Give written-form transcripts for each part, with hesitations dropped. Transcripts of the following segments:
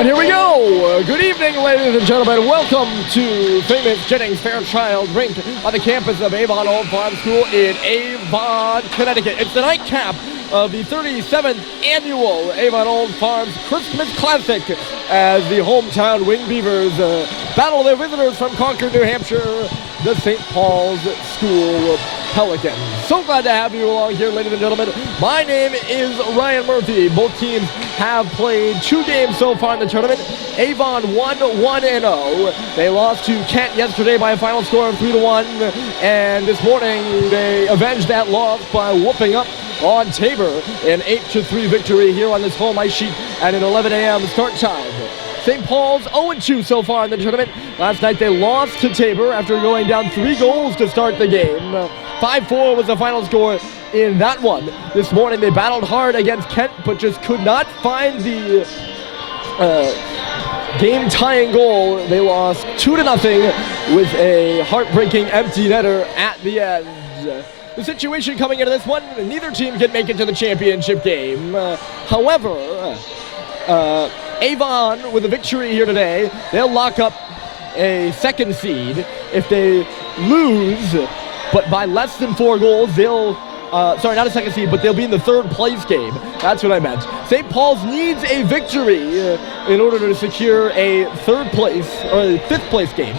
And here we go. Good evening, ladies and gentlemen. Welcome to famous Jennings-Fairchild Rink on the campus of Avon Old Farm School in Avon, Connecticut. It's the nightcap of the 37th annual Avon Old Farms Christmas Classic as the hometown Wing Beavers battle their visitors from Concord, New Hampshire, the St. Paul's School Pelicans. So glad to have you along here, ladies and gentlemen. My name is Ryan Murphy. Both teams have played 2 games so far in the tournament. Avon won 1-0. They lost to Kent yesterday by a final score of 3-1. And this morning they avenged that loss by whooping up on Tabor, an 8-3 victory here on this home ice sheet at an 11 a.m. start time. St. Paul's 0-2 so far in the tournament. Last night they lost to Tabor after going down 3 goals to start the game. 5-4 was the final score in that one. This morning they battled hard against Kent, but just could not find the game-tying goal. They lost 2-0 with a heartbreaking empty netter at the end. The situation coming into this one, neither team can make it to the championship game. However, Avon, with a victory here today, they'll lock up a second seed. If they lose, but by less than 4 goals, they'll, sorry, not a second seed, but they'll be in the 3rd place game. That's what I meant. St. Paul's needs a victory in order to secure a 3rd place, or a 5th place game.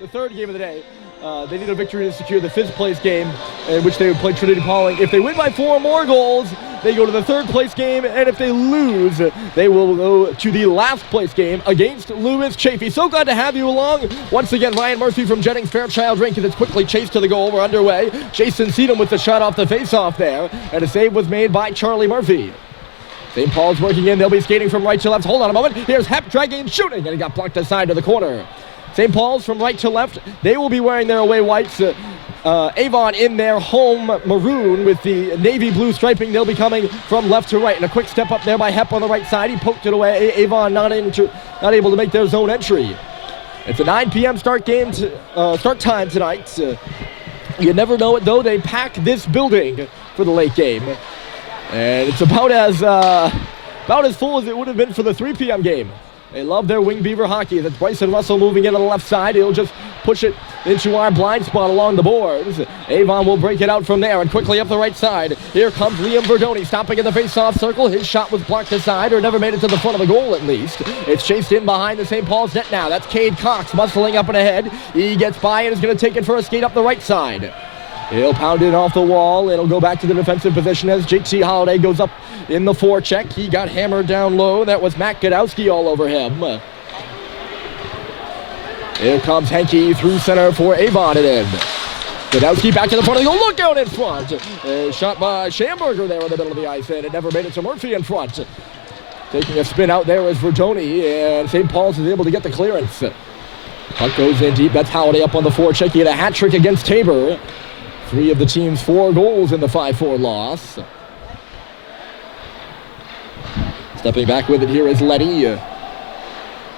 The 3rd game of the day. They need a victory to secure the 5th place game, in which they would play Trinity Pauling. If they win by 4 more goals, they go to the 3rd place game, and if they lose, they will go to the last place game against Lewis Chafee. So glad to have you along. Once again, Ryan Murphy from Jennings-Fairchild Rink, and it's quickly chased to the goal. We're underway. Jason Seedham with the shot off the face-off there, and a save was made by Charlie Murphy. St. Paul's working in. They'll be skating from right to left. Hold on a moment. Here's Hep dragging and shooting, and he got blocked aside to the corner. St. Paul's from right to left. They will be wearing their away whites. Avon in their home maroon with the navy blue striping. They'll be coming from left to right. And a quick step up there by Hep on the right side. He poked it away. Avon not able to make their zone entry. It's a 9 p.m. start time tonight. You never know it, though. They pack this building for the late game. And it's about as full as it would have been for the 3 p.m. game. They love their Wing Beaver hockey. That's Bryson Russell moving in on the left side. He'll just push it into our blind spot along the boards. Avon will break it out from there and quickly up the right side. Here comes Liam Verdoni stopping in the face-off circle. His shot was blocked aside, or never made it to the front of the goal at least. It's chased in behind the St. Paul's net now. That's Cade Cox muscling up and ahead. He gets by and is going to take it for a skate up the right side. He'll pound it off the wall. It'll go back to the defensive position as JT Holiday goes up in the forecheck. He got hammered down low. That was Matt Godowski all over him. Here comes Henke through center for Avon and in. Godowski back to the front of the goal. Look out in front. Shot by Schamberger there in the middle of the ice, and it never made it to Murphy in front. Taking a spin out there is Verdoni, and St. Paul's is able to get the clearance. Puck goes in deep. That's Holiday up on the forecheck. He had a hat trick against Tabor. 3 of the team's 4 goals in the 5-4 loss. Stepping back with it here is Letty. You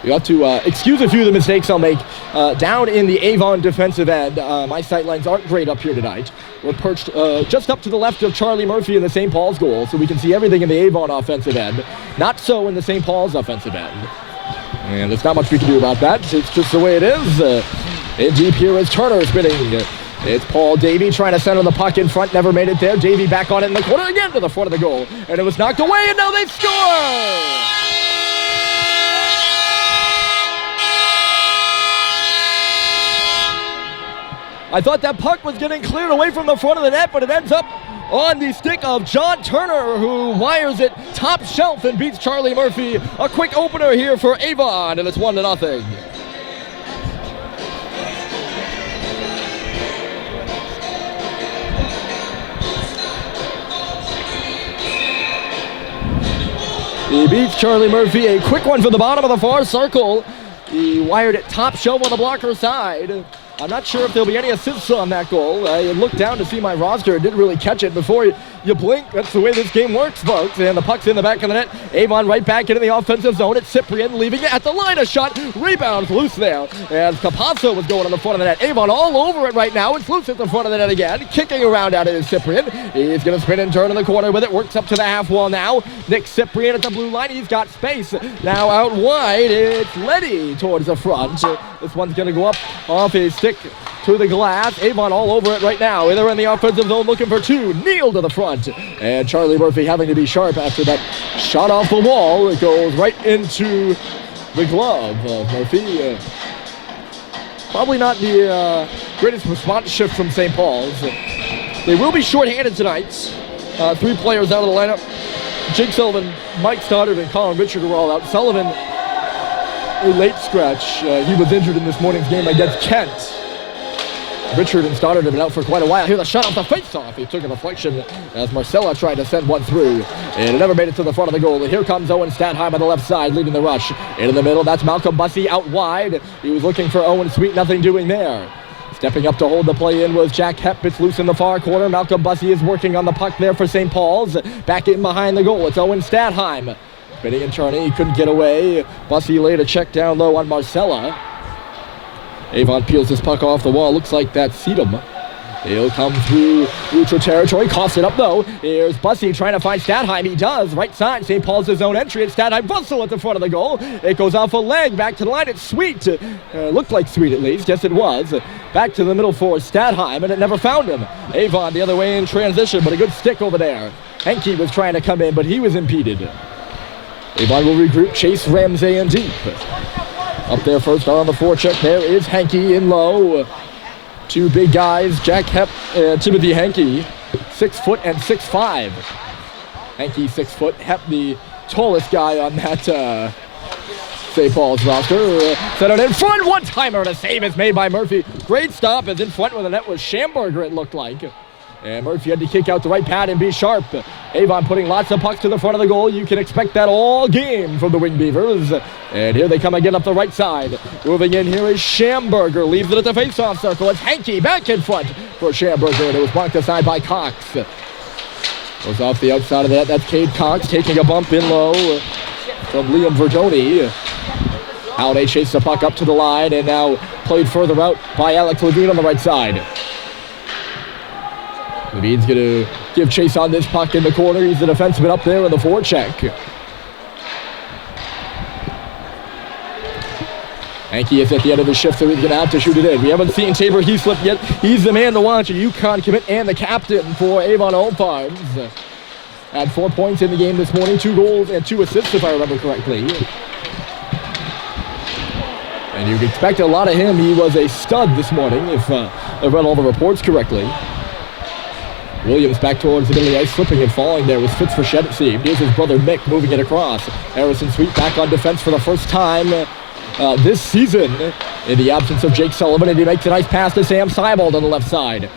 have to excuse a few of the mistakes I'll make. Down in the Avon defensive end, my sightlines aren't great up here tonight. We're perched just up to the left of Charlie Murphy in the St. Paul's goal, so we can see everything in the Avon offensive end. Not so in the St. Paul's offensive end. And there's not much we can do about that. It's just the way it is. In deep here is Turner spinning. It's Paul Davey trying to center the puck in front. Never made it there. Davey back on it in the corner again to the front of the goal. And it was knocked away, and now they score! I thought that puck was getting cleared away from the front of the net, but it ends up on the stick of John Turner, who wires it top shelf and beats Charlie Murphy. A quick opener here for Avon, and it's 1-0. He beats Charlie Murphy. A quick one from the bottom of the far circle. He wired it top shelf on the blocker side. I'm not sure if there'll be any assists on that goal. I looked down to see my roster and didn't really catch it before you blink. That's the way this game works, folks. And the puck's in the back of the net. Avon right back into the offensive zone. It's Cyprian leaving it at the line. A shot. Rebounds loose there. And Capasso was going on the front of the net. Avon all over it right now. It's loose at the front of the net again. Kicking around out of it is Cyprian. He's going to spin and turn in the corner with it. Works up to the half wall now. Nick Cyprian at the blue line. He's got space. Now out wide. It's Letty towards the front. This one's going to go up off his stick to the glass. Avon all over it right now. They're in the offensive zone looking for two. Neal to the front. And Charlie Murphy having to be sharp after that shot off the wall. It goes right into the glove of Murphy. Probably not the greatest response shift from St. Paul's. They will be shorthanded tonight. 3 players out of the lineup. Jake Sullivan, Mike Stoddard, and Colin Richard are all out. Sullivan, a late scratch. He was injured in this morning's game against Kent. Richard and Stoddard have been out for quite a while. Here's a shot off the face-off. He took a deflection as Marcella tried to send one through. And it never made it to the front of the goal. And here comes Owen Statheim on the left side, leading the rush. In the middle, that's Malcolm Bussey out wide. He was looking for Owen Sweet, nothing doing there. Stepping up to hold the play in was Jack Hepp. It's loose in the far corner. Malcolm Bussey is working on the puck there for St. Paul's. Back in behind the goal. It's Owen Statheim. Spinning and turning, he couldn't get away. Bussey laid a check down low on Marcella. Avon peels his puck off the wall. Looks like that's Seedham. He'll come through neutral territory. Coughs it up though. Here's Bussey trying to find Statheim. He does. Right side. St. Paul's his own entry. It's Statheim. Russell at the front of the goal. It goes off a leg. Back to the line. It's Sweet. Looked like Sweet at least. Yes, it was. Back to the middle for Statheim, and it never found him. Avon the other way in transition, but a good stick over there. Henke was trying to come in, but he was impeded. Avon will regroup. Chase Ramsey in deep. Up there first on the forecheck. There is Henke in low. 2 big guys, Jack Hepp and Timothy Henke, 6 foot and 6'5". Henke 6 foot, Hepp the tallest guy on that St. Paul's roster. Set it in front, one-timer, and a save is made by Murphy. Great stop as in front with the net was Schamberger, it looked like. And Murphy had to kick out the right pad and be sharp. Avon putting lots of pucks to the front of the goal. You can expect that all game from the Wing Beavers. And here they come again up the right side. Moving in here is Schamberger. Leaves it at the face-off circle. It's Henke back in front for Schamberger. And it was blocked aside by Cox. Goes off the outside of that. That's Cade Cox taking a bump in low from Liam Verdoni. Halliday chases the puck up to the line and now played further out by Alex Levine on the right side. Levine's going to give chase on this puck in the corner. He's the defenseman up there in the forecheck. Henke is at the end of the shift, so he's going to have to shoot it in. We haven't seen Tabor Heaslip yet. He's the man to watch, a UConn commit and the captain for Avon Home Farms. Had 4 points in the game this morning, 2 goals and 2 assists if I remember correctly. And you can expect a lot of him. He was a stud this morning if I read all the reports correctly. Williams back towards the middle of the ice, slipping and falling there was Fitz Frechette, it seemed. Here's his brother Mick moving it across. Harrison Sweet back on defense for the first time this season in the absence of Jake Sullivan, and he makes a nice pass to Sam Seibold on the left side.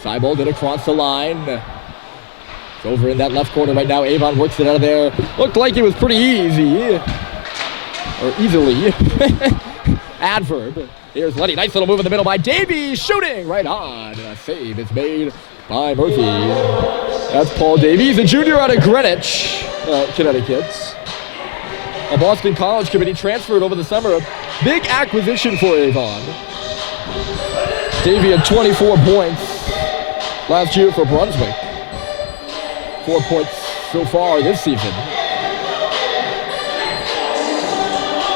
Seibold did across the line. It's over in that left corner right now. Avon works it out of there. Looked like it was pretty easy. Or easily. Adverb. Here's Letty. Nice little move in the middle by Davey. Shooting right on. A save is made by Murphy. That's Paul Davies, a junior out of Greenwich, Connecticut. A Boston College committee transferred over the summer. A big acquisition for Avon. Davey had 24 points last year for Brunswick. 4 points so far this season.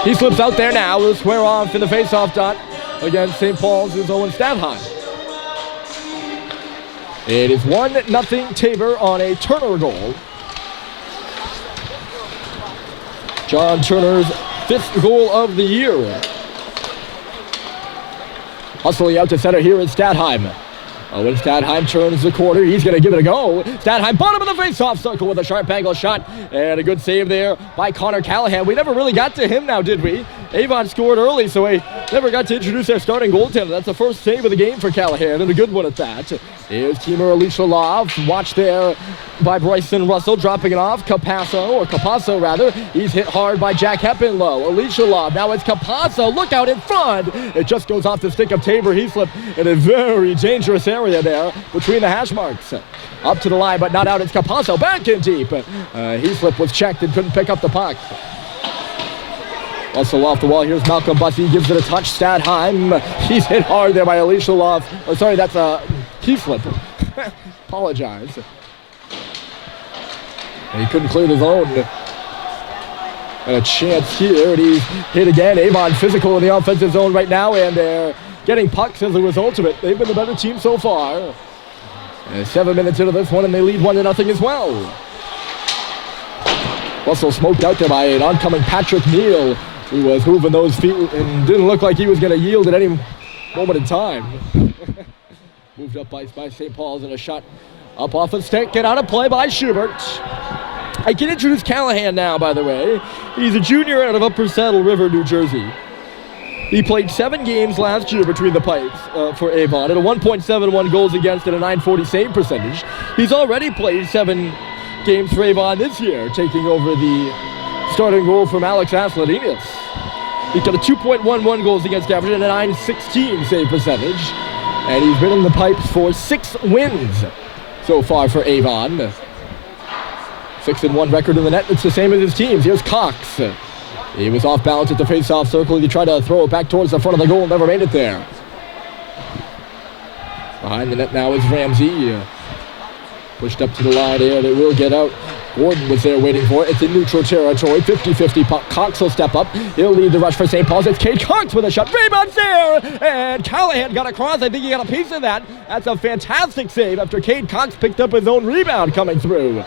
He slips out there now. We'll square off in the face-off dot against St. Paul's is Owen Statheim. It is 1-0 Tabor on a Turner goal. John Turner's 5th goal of the year. Hustling out to center here is Statheim. Owen Statheim turns the corner. He's going to give it a go. Statheim, bottom of the face-off circle with a sharp angle shot. And a good save there by Connor Callahan. We never really got to him now, did we? Avon scored early, so we never got to introduce their starting goaltender. That's the first save of the game for Callahan, and a good one at that. Here's teamer Alicia Love. Watch there by Bryson Russell, dropping it off. Capasso rather. He's hit hard by Jack Heppenlow. Alicia Love. Now it's Capasso. Look out in front. It just goes off the stick of Tabor Heaslip in a very dangerous area there between the hash marks. Up to the line, but not out. It's Capasso. Back in deep. Heaslip was checked and couldn't pick up the puck. Russell off the wall. Here's Malcolm Bussey. Gives it a touch. Stadheim. He's hit hard there by Alicia Love. Oh, sorry, that's Heaslip. Apologize. And he couldn't clear the zone. And a chance here, and he's hit again. Avon physical in the offensive zone right now, and they're getting pucks as a result of it. They've been the better team so far. 7 minutes into this one, and they lead 1-0 as well. Russell smoked out there by an oncoming Patrick Neal, who was moving those feet and didn't look like he was going to yield at any moment in time. Moved up by St. Paul's, and a shot up off the stick and on a play by Schubert. I can introduce Callahan now, by the way. He's a junior out of Upper Saddle River, New Jersey. He played 7 games last year between the pipes for Avon at a 1.71 goals against and a .940 save percentage. He's already played 7 games for Avon this year, taking over the starting role from Alex Asladinas. He's got a 2.11 goals against average and a .916 save percentage. And he's been in the pipes for 6 wins so far for Avon. 6-1 record in the net. It's the same as his teams. Here's Cox. He was off balance at the face-off circle. He tried to throw it back towards the front of the goal. Never made it there. Behind the net now is Ramsey. Pushed up to the line here. They will get out. Gordon was there waiting for it. It's in neutral territory. 50-50 puck. Cox will step up. He'll lead the rush for St. Paul's. It's Cade Cox with a shot. Rebound's there! And Callahan got across. I think he got a piece of that. That's a fantastic save after Cade Cox picked up his own rebound coming through.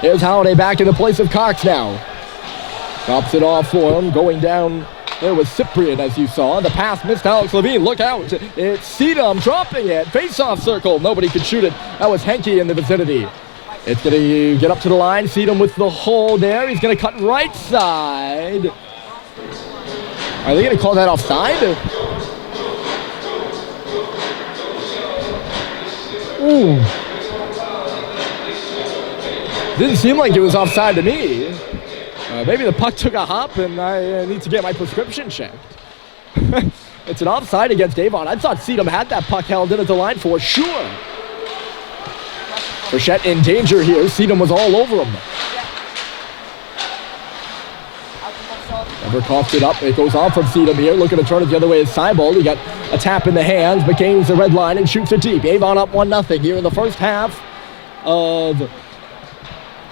Here's Holiday back in the place of Cox now. Drops it off for him. Going down there was Cyprian, as you saw. The pass missed Alex Levine. Look out. It's Sedum dropping it. Face-off circle. Nobody could shoot it. That was Henke in the vicinity. It's going to get up to the line. Sedum with the hold there. He's going to cut right side. Are they going to call that offside? Ooh. Didn't seem like it was offside to me. Maybe the puck took a hop and I need to get my prescription checked. It's an offside against Avon. I thought Sedum had that puck held in at the line for sure. Frechette in danger here. Sedum was all over him. Never coughed it up. It goes on from Sedum here. Looking to turn it the other way is Seibold. He got a tap in the hands, but gains the red line and shoots it deep. Avon up 1-0 here in the first half of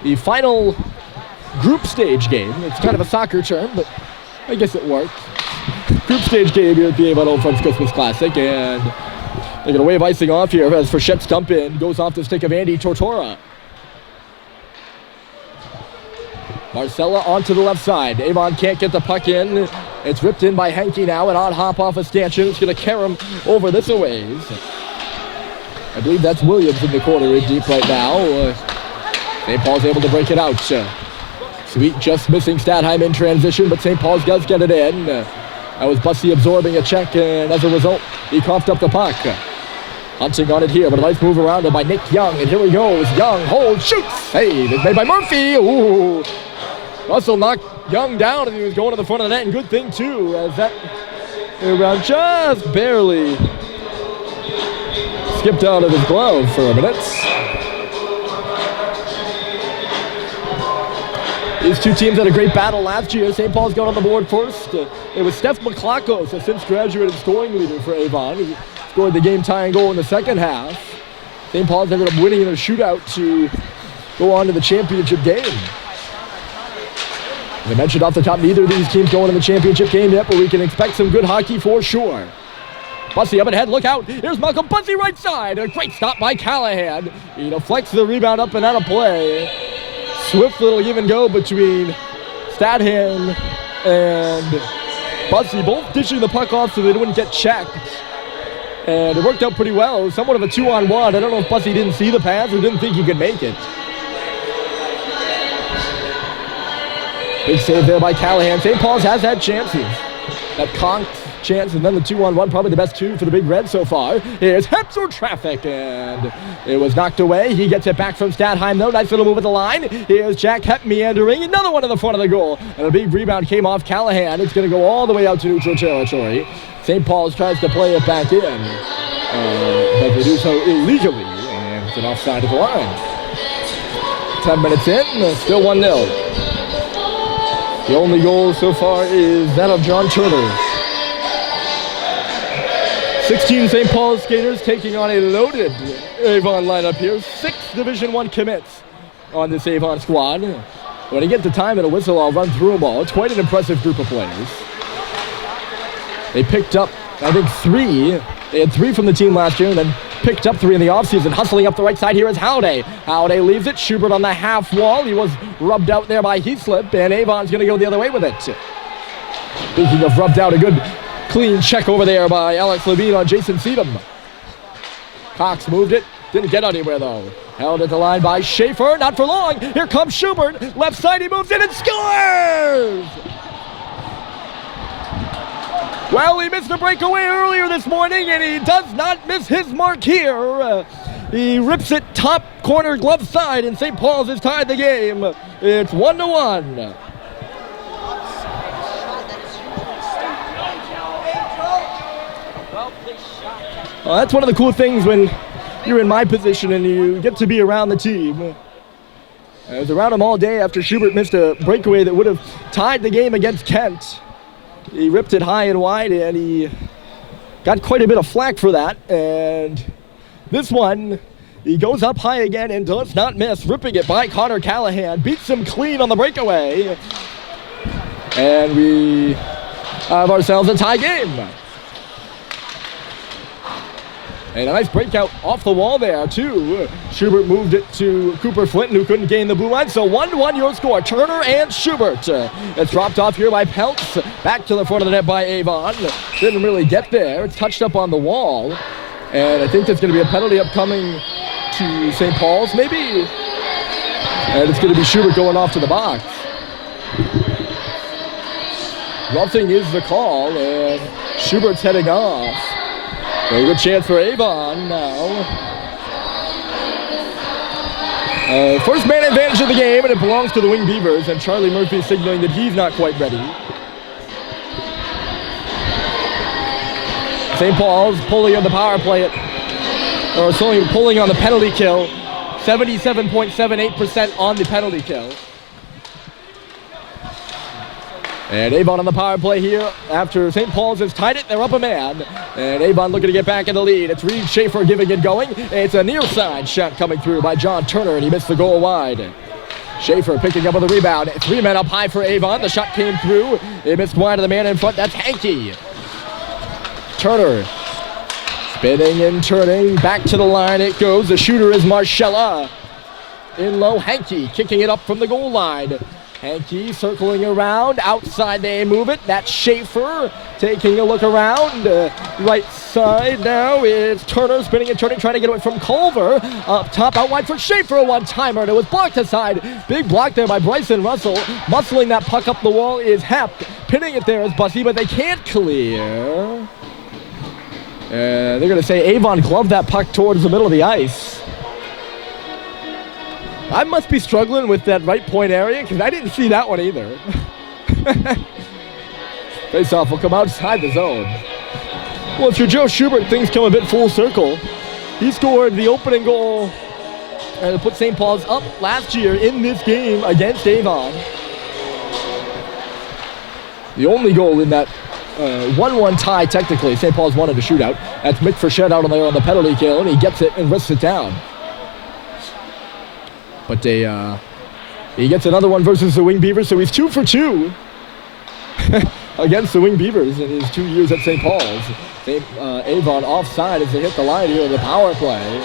the final group stage game. It's kind of a soccer term, but I guess it works. Group stage game here at the Avon Old Friends Christmas Classic, and they're going to wave icing off here as Frechette's dump in goes off the stick of Andy Tortora. Marcella onto the left side. Avon can't get the puck in. It's ripped in by Henke now. An odd hop off of Stanchion. It's going to carry him over this a ways. I believe that's Williams in the corner in deep right now. St. Paul's able to break it out. Sweet just missing Stadheim in transition, but St. Paul's does get it in. That was Bussey absorbing a check, and as a result, he coughed up the puck. Hunting on it here, but a nice move around him by Nick Young, and here he goes. Young holds, shoots, save. It's made by Murphy. Ooh. Russell knocked Young down, and he was going to the front of the net, and good thing, too, as that around just barely skipped out of his glove for a minute. These two teams had a great battle last year. St. Paul's got on the board first. It was Steph McClacos, a since graduated scoring leader for Avon. He scored the game-tying goal in the second half. St. Paul's ended up winning in a shootout to go on to the championship game. As I mentioned off the top, neither of these teams going to the championship game yet, but we can expect some good hockey for sure. Bussey up ahead, look out. Here's Malcolm Bussey right side. A great stop by Callahan. He deflects the rebound up and out of play. Swift little give and go between Stadheim and Bussey, both dishing the puck off so they wouldn't get checked. And it worked out pretty well. It was somewhat of a 2-on-1. I don't know if Bussey didn't see the pass or didn't think he could make it. Big save there by Callahan. St. Paul's has had chances. That Cox chance, and then the 2-on-1, probably the best two for the Big Red so far. Here's Hepser traffic, and it was knocked away. He gets it back from Statheim, though. Nice little move at the line. Here's Jack Hep meandering. Another one in the front of the goal. And a big rebound came off Callahan. It's going to go all the way out to neutral territory. St. Paul's tries to play it back in, but they do so illegally, and it's an offside of the line. 10 minutes in, still 1-0. The only goal so far is that of John Turner. 16 St. Paul's skaters taking on a loaded Avon lineup here. 6 Division I commits on this Avon squad. When I get the time and a whistle, I'll run through them all. It's quite an impressive group of players. They picked up, I think, 3. They had 3 from the team last year and then picked up 3 in the offseason. Hustling up the right side here is Howday. Howday leaves it. Schubert on the half wall. He was rubbed out there by Heaslip, and Avon's going to go the other way with it. Speaking of rubbed out, a good clean check over there by Alex Levine on Jason Seedham. Cox moved it. Didn't get anywhere, though. Held at the line by Schaefer. Not for long. Here comes Schubert. Left side, he moves in and scores! Well, he missed a breakaway earlier this morning, and he does not miss his mark here. He rips it top corner glove side, and St. Paul's has tied the game. It's 1-1. Well, that's one of the cool things when you're in my position and you get to be around the team. I was around him all day after Schubert missed a breakaway that would have tied the game against Kent. He ripped it high and wide, and he got quite a bit of flack for that. And this one, he goes up high again and does not miss, ripping it by Connor Callahan. Beats him clean on the breakaway. And we have ourselves a tie game. And a nice breakout off the wall there, too. Schubert moved it to Cooper Flinton, who couldn't gain the blue line. So 1-1 your score. Turner and Schubert. It's dropped off here by Peltz. Back to the front of the net by Avon. Didn't really get there. It's touched up on the wall. And I think there's going to be a penalty upcoming to St. Paul's, maybe. And it's going to be Schubert going off to the box. Roughing is the call, and Schubert's heading off. Very good chance for Avon now. First man advantage of the game, and it belongs to the Wing Beavers, and Charlie Murphy signaling that he's not quite ready. St. Paul's pulling on the power play, pulling on the penalty kill. 77.78% on the penalty kill. And Avon on the power play here after St. Paul's has tied it. They're up a man. And Avon looking to get back in the lead. It's Reed Schaefer giving it going. It's a near side shot coming through by John Turner, and he missed the goal wide. Schaefer picking up on the rebound. 3 men up high for Avon. The shot came through. It missed wide of the man in front. That's Hankey. Turner spinning and turning. Back to the line it goes. The shooter is Marcella. In low, Hankey kicking it up from the goal line. Hankey circling around, outside they move it. That's Schaefer taking a look around. Right side now is Turner spinning and turning, trying to get away from Culver. Up top, out wide for Schaefer, a one-timer, and it was blocked aside. Big block there by Bryson Russell. Muscling that puck up the wall is Hep. Pinning it there is Bussy, but they can't clear. They're going to say Avon gloved that puck towards the middle of the ice. I must be struggling with that right point area because I didn't see that one either. Face-off will come outside the zone. Well, if you're Joe Schubert, things come a bit full circle. He scored the opening goal and put St. Paul's up last year in this game against Avon. The only goal in that 1-1 tie, technically. St. Paul's wanted a shootout. That's Mick Frechette out on there on the penalty kill, and he gets it and risks it down. But he gets another one versus the Wing Beavers, so he's 2 for 2 against the Wing Beavers in his 2 years at St. Paul's. Avon offside as they hit the line here in the power play.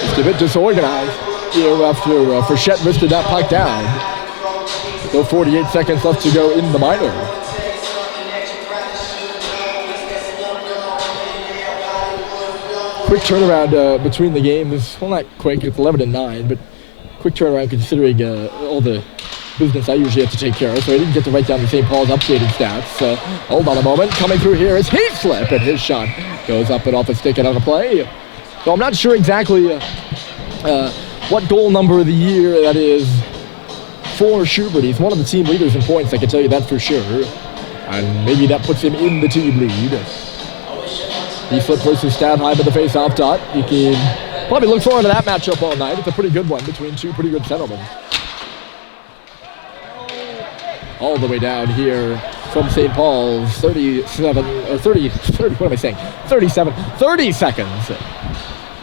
Just a bit disorganized here after Frechette wristed that puck down. Still 48 seconds left to go in the minor. Quick turnaround between the games. Well, not quick, it's 11-9, but quick turnaround considering all the business I usually have to take care of, so I didn't get to write down the St. Paul's updated stats. Hold on a moment. Coming through here is Heaslip, and his shot goes up and off the stick and out of play. So I'm not sure exactly what goal number of the year that is for Schubert. He's one of the team leaders in points, I can tell you that for sure. And maybe that puts him in the team lead. Heaslip versus Stavheim at the face-off dot. You can probably look forward to that matchup all night. It's a pretty good one between two pretty good centermen. All the way down here from St. Paul's, 30 seconds.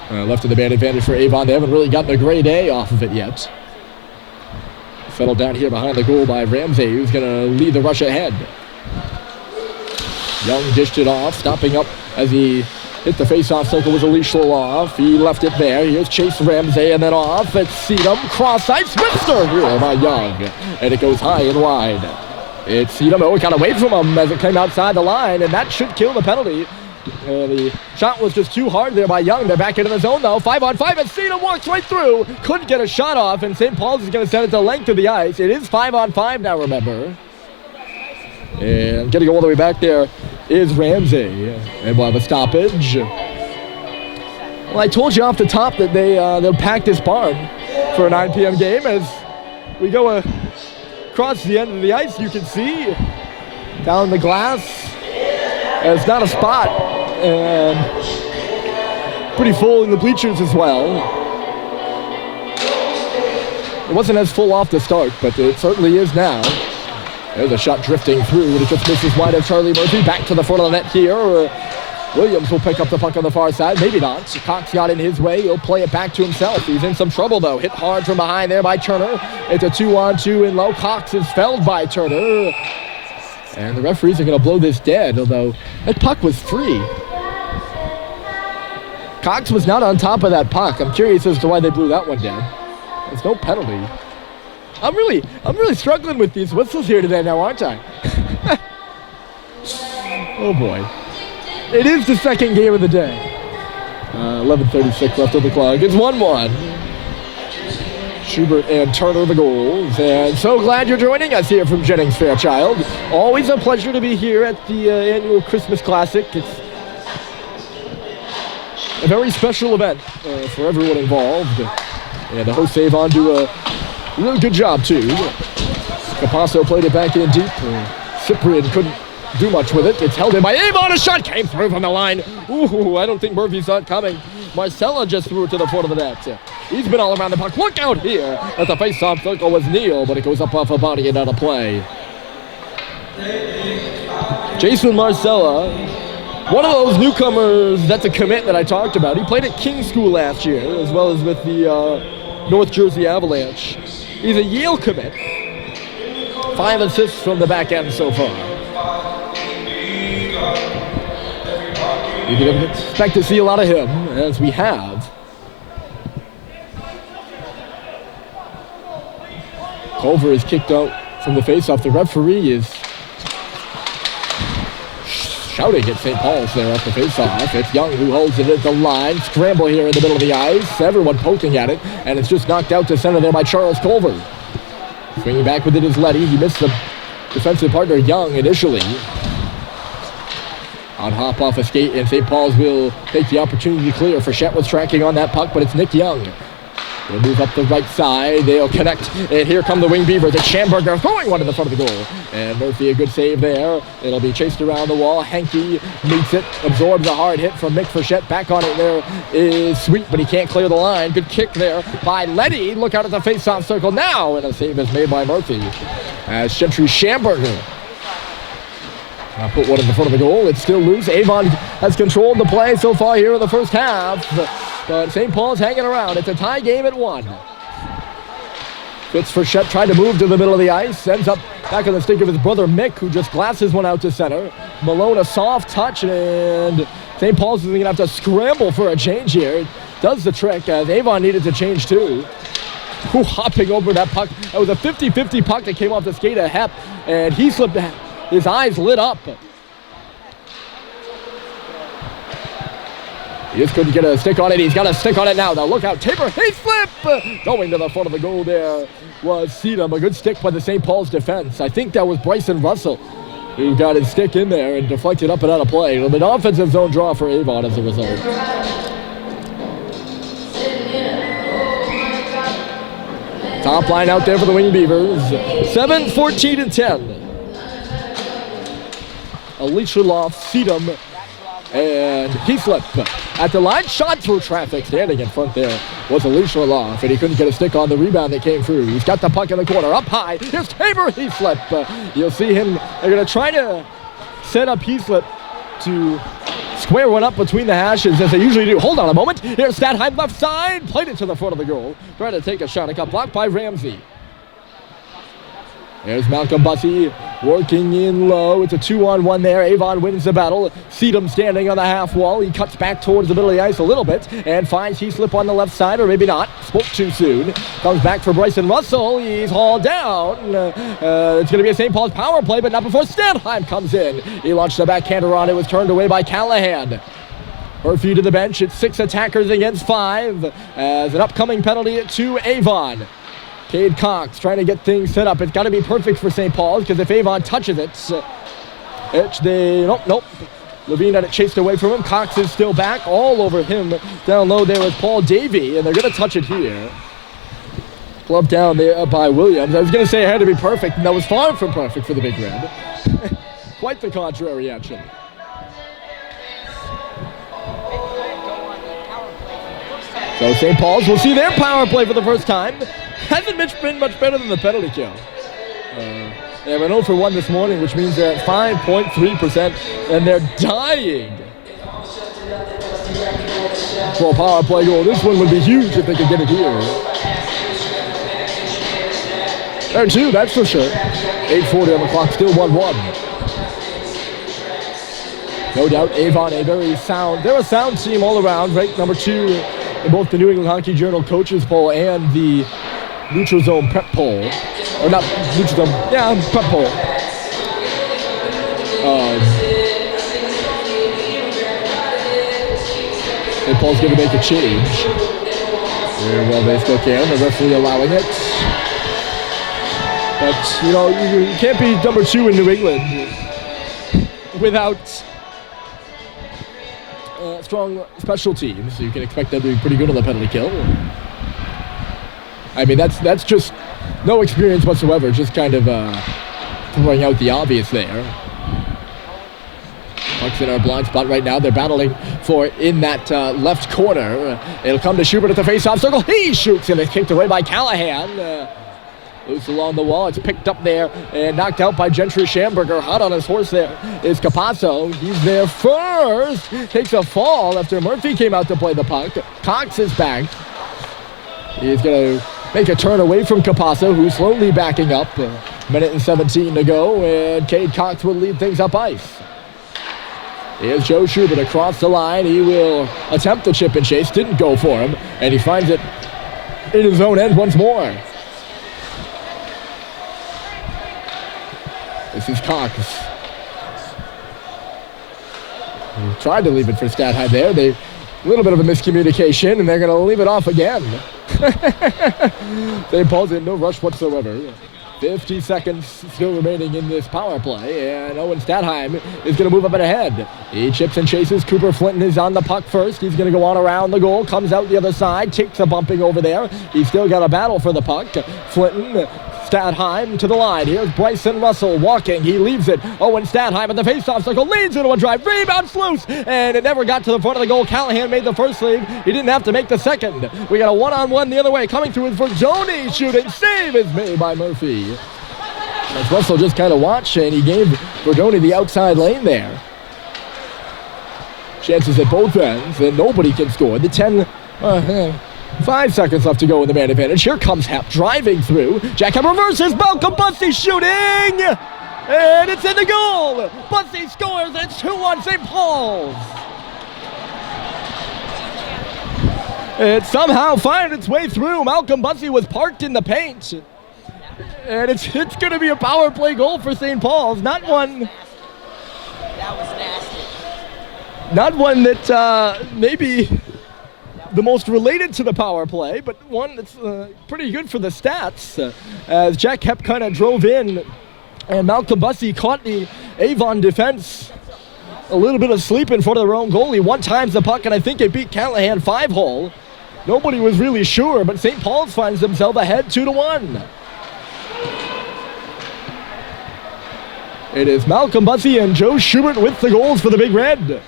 Left of the man advantage for Avon. They haven't really gotten a great A off of it yet. Settled down here behind the goal by Ramsey, who's going to lead the rush ahead. Young dished it off, stopping up as he hit the face-off circle with a leash off. He left it there. Here's Chase Ramsey, and then off. It's Seedham, cross-ice, Switzer here by Young. And it goes high and wide. It's Seedham. Oh, it got away from him as it came outside the line, and that should kill the penalty. The shot was just too hard there by Young. They're back into the zone, though. 5-on-5, and Seedham walks right through. Couldn't get a shot off, and St. Paul's is going to send it the length of the ice. It is 5-on-5 now, remember. And getting all the way back there is Ramsey. And we'll have a stoppage. Well, I told you off the top that they'll pack this barn for a 9 p.m. game. As we go across the end of the ice, you can see down the glass. It's not a spot. And pretty full in the bleachers as well. It wasn't as full off the start, but it certainly is now. There's a shot drifting through, and it just misses wide of Charlie Murphy. Back to the front of the net here. Williams will pick up the puck on the far side. Maybe not. Cox got in his way. He'll play it back to himself. He's in some trouble, though. Hit hard from behind there by Turner. It's a 2-on-2 in low. Cox is felled by Turner. And the referees are going to blow this dead, although that puck was free. Cox was not on top of that puck. I'm curious as to why they blew that one dead. There's no penalty. I'm really struggling with these whistles here today now, aren't I? Oh boy. It is the second game of the day. 11:36 left on the clock. It's 1-1. Schubert and Turner the goals. And so glad you're joining us here from Jennings-Fairchild. Always a pleasure to be here at the annual Christmas Classic. It's a very special event for everyone involved. And the hosts Avon do a really good job, too. Capasso played it back in deep. Cyprian couldn't do much with it. It's held in by Avon. A shot came through from the line. Ooh, I don't think Murphy saw it coming. Marcella just threw it to the front of the net. He's been all around the puck. Look out here. At the face-off circle was Neal, but it goes up off a body and out of play. Jason Marcella, one of those newcomers that's a commit that I talked about. He played at King School last year, as well as with the North Jersey Avalanche. He's a Yale commit. 5 assists from the back end so far. You can expect to see a lot of him, as we have. Culver is kicked out from the faceoff. The referee is shouting at St. Paul's there off the faceoff. It's Young who holds it at the line. Scramble here in the middle of the ice. Everyone poking at it, and it's just knocked out to center there by Charles Culver. Swinging back with it is Letty. He missed the defensive partner Young initially. On hop off a skate, and St. Paul's will take the opportunity to clear. Frechette was tracking on that puck, but it's Nick Young. They'll move up the right side. They'll connect, and here come the Wing Beavers. It's Schamberger throwing one to the front of the goal. And Murphy, a good save there. It'll be chased around the wall. Henke meets it, absorbs a hard hit from Mick Frechette. Back on it there is Sweet, but he can't clear the line. Good kick there by Letty. Look out at the face-off circle now, and a save is made by Murphy. As Gentry Schamberger put one in the front of the goal. It's still loose. Avon has controlled the play so far here in the first half. But St. Paul's hanging around. It's a tie game at 1. Fitz Frechette tried to move to the middle of the ice. Ends up back on the stick of his brother Mick, who just glasses one out to center. Malone a soft touch, and St. Paul's is going to have to scramble for a change here. It does the trick, as Avon needed to change too. Hopping over that puck. That was a 50-50 puck that came off the skate of Hep, and he slipped. His eyes lit up. He just couldn't get a stick on it. He's got a stick on it now. Now look out. Tabor Hayslip going to the front of the goal there was Sedum. A good stick by the St. Paul's defense. I think that was Bryson Russell who got his stick in there and deflected up and out of play. It'll be an offensive zone draw for Avon as a result. Top line out there for the Wing Beavers. 7, 14, and 10. Alicia Loft, Sedum, and Hayslip at the line. Shot through traffic. Standing in front there was Alicia Loft, and he couldn't get a stick on the rebound that came through. He's got the puck in the corner. Up high. Here's Tabor Hayslip. You'll see him. They're going to try to set up Hayslip to square one up between the hashes as they usually do. Hold on a moment. Here's Stadheim left side. Played it to the front of the goal. Trying to take a shot. It got blocked by Ramsey. There's Malcolm Bussey working in low. It's a 2-on-1 there. Avon wins the battle. Sedum standing on the half wall. He cuts back towards the middle of the ice a little bit and finds Hayslip on the left side, or maybe not. Spoke too soon. Comes back for Bryson Russell. He's hauled down. It's going to be a St. Paul's power play, but not before Stadheim comes in. He launched the backhander on. It was turned away by Callahan. Murphy to the bench. It's 6 attackers against 5 as an upcoming penalty to Avon. Cade Cox trying to get things set up. It's got to be perfect for St. Paul's because if Avon touches it, nope. Levine had it chased away from him. Cox is still back. All over him. Down low there is Paul Davey, and they're going to touch it here. Glove down there by Williams. I was going to say it had to be perfect, and that was far from perfect for the Big Red. Quite the contrary, actually. So St. Paul's will see their power play for the first time. Hasn't been much better than the penalty kill. They went 0 for 1 this morning, which means they're at 5.3%, and they're dying for a power play goal. This one would be huge if they could get it here. There too, that's for sure. 8:40 on the clock, still 1-1. No doubt, Avon, they're a sound team all around, ranked number 2 in both the New England Hockey Journal Coaches Poll and the Neutral Zone Prep Poll. Or not Neutral Zone, Prep Poll. St. Paul's going to make a change. Very well, they still can. The referee allowing it. But, you can't be number 2 in New England without strong special teams. So you can expect them to be pretty good on the penalty kill. I mean, that's just no experience whatsoever. Just kind of throwing out the obvious there. Puck's in our blind spot right now. They're battling for in that left corner. It'll come to Schubert at the face-off circle. He shoots and it's kicked away by Callahan. Loose along the wall. It's picked up there and knocked out by Gentry Schamberger. Hot on his horse there is Capasso. He's there first. Takes a fall after Murphy came out to play the puck. Cox is back. He's going to make a turn away from Capasso, who's slowly backing up. Minute and 17 to go, and Cade Cox will lead things up ice. Here's Joe Schubert across the line. He will attempt the chip and chase. Didn't go for him, and he finds it in his own end once more. This is Cox. He tried to leave it for Stadheim there. A little bit of a miscommunication, and they're going to leave it off again. St. Paul's in no rush whatsoever. 50 seconds still remaining in this power play, and Owen Stadheim is going to move up and ahead. He chips and chases. Cooper Flinton is on the puck first. He's going to go on around the goal, comes out the other side, takes a bumping over there. He's still got a battle for the puck. Flinton, Stadheim to the line. Here's Bryson Russell walking. He leaves it. Owen Stadheim at the faceoff circle, leads into a drive. Rebound loose, and it never got to the front of the goal. Callahan made the first save. He didn't have to make the second. We got a one-on-one the other way. Coming through is Verdoni shooting. Save is made by Murphy. As Russell just kind of watched, and he gave Verdoni the outside lane there. Chances at both ends, and nobody can score. The 5 seconds left to go in the man advantage. Here comes Hep driving through. Jackham reverses. Malcolm Bussey shooting. And it's in the goal. Bussey scores. It's 2-1 St. Paul's. It somehow finds its way through. Malcolm Bussey was parked in the paint. And it's going to be a power play goal for St. Paul's. Not one. That was nasty. Not one that maybe the most related to the power play, but one that's pretty good for the stats. As Jack Hepp kind of drove in, and Malcolm Bussey caught the Avon defense a little bit asleep in front of their own goalie. One times the puck, and I think it beat Callahan 5-hole. Nobody was really sure, but St. Paul's finds themselves ahead 2-1. It is Malcolm Bussey and Joe Schubert with the goals for the Big Red.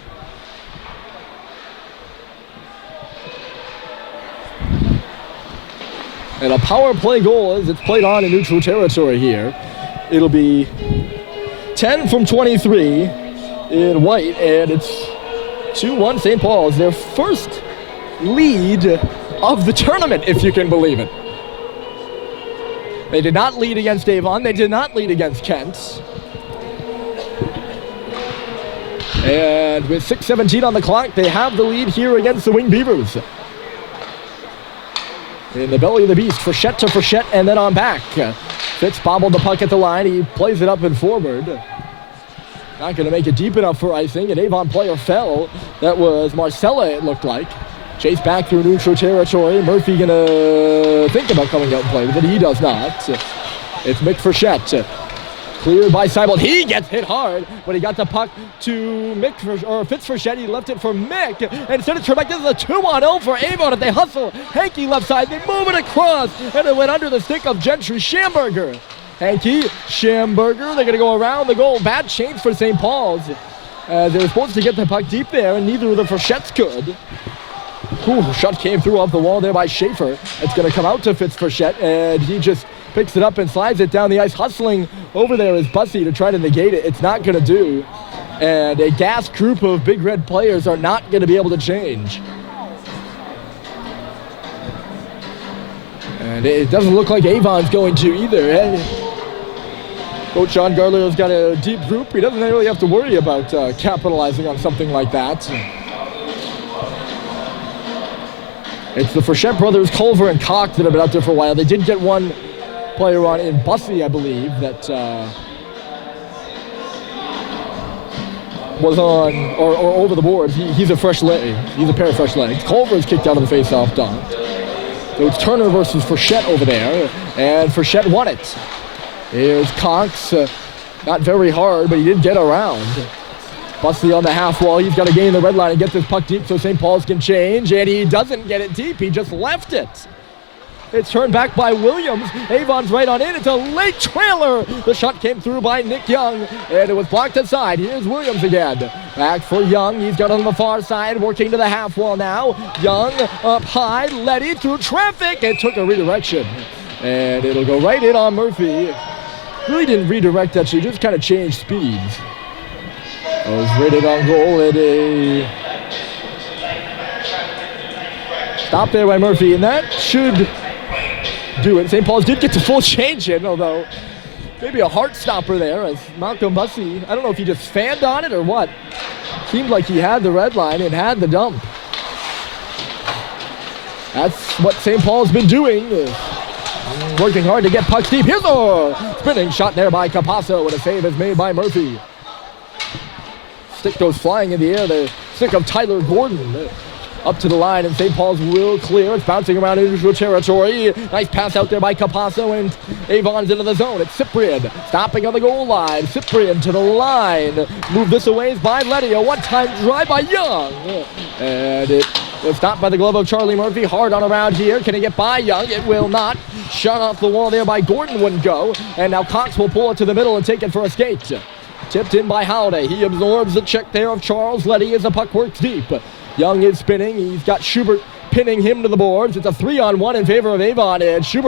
And a power play goal as it's played on in neutral territory here. It'll be 10 from 23 in white, and it's 2-1 St. Paul's. Their first lead of the tournament, if you can believe it. They did not lead against Avon. They did not lead against Kent. And with 6:17 on the clock, they have the lead here against the Wing Beavers. In the belly of the beast, Frechette to Frechette, and then on back. Fitz bobbled the puck at the line. He plays it up and forward. Not going to make it deep enough for icing. An Avon player fell. That was Marcella, it looked like. Chase back through neutral territory. Murphy going to think about coming out and playing, but he does not. It's Mick Frechette. Cleared by Seibel. He gets hit hard, but he got the puck to Fitz Frechette. He left it for Mick. And instead of Trebek, this is a 2-on-0 for Avon. If they hustle, Hankey left side, they move it across, and it went under the stick of Gentry Schamberger. Hankey, Schamberger, they're going to go around the goal. Bad change for St. Paul's. They were supposed to get the puck deep there, and neither of the Frechettes could. Ooh, shot came through off the wall there by Schaefer. It's going to come out to Fitz Frechette, and he just picks it up and slides it down the ice. Hustling over there is Bussey to try to negate it. It's not going to do. And a gassed group of Big Red players are not going to be able to change. And it doesn't look like Avon's going to either. Coach John Garler's got a deep group. He doesn't really have to worry about capitalizing on something like that. It's the Frechette brothers, Culver and Cox, that have been out there for a while. They did get one player on in Bussey, I believe, that was on or over the boards. He's a fresh leg. He's a pair of fresh legs. Culver's kicked out of the face-off dunk. So it's Turner versus Frechette over there, and Frechette won it. Here's Cox, not very hard, but he did get around. Bussey on the half wall. He's got to gain the red line and get this puck deep so St. Paul's can change, and he doesn't get it deep. He just left it. It's turned back by Williams. Avon's right on in. It's a late trailer. The shot came through by Nick Young, and it was blocked aside. Here's Williams again. Back for Young. He's got it on the far side, working to the half wall now. Young up high. Letty through traffic. It took a redirection, and it'll go right in on Murphy. Really didn't redirect, actually. Just kind of changed speeds. It was rated on goal at a stop there by Murphy, and that should do it. St. Paul's did get the full change in, although maybe a heart stopper there as Malcolm Bussey, I don't know if he just fanned on it or what. Seemed like he had the red line and had the dump. That's what St. Paul's been doing. Working hard to get pucks deep. Here's a spinning shot there by Capasso, and a save is made by Murphy. Stick goes flying in the air. The stick of Tyler Gordon up to the line, and St. Paul's will clear. It's bouncing around individual territory. Nice pass out there by Capasso, and Avon's into the zone. It's Cyprian stopping on the goal line. Cyprian to the line. Move this away by Letty. A one-time drive by Young. And it was stopped by the glove of Charlie Murphy. Hard on around here. Can it get by Young? It will not. Shot off the wall there by Gordon, wouldn't go. And now Cox will pull it to the middle and take it for a skate. Tipped in by Holiday. He absorbs the check there of Charles Letty as the puck works deep. Young is spinning. He's got Schubert pinning him to the boards. It's a 3-on-1 in favor of Avon, and Schubert's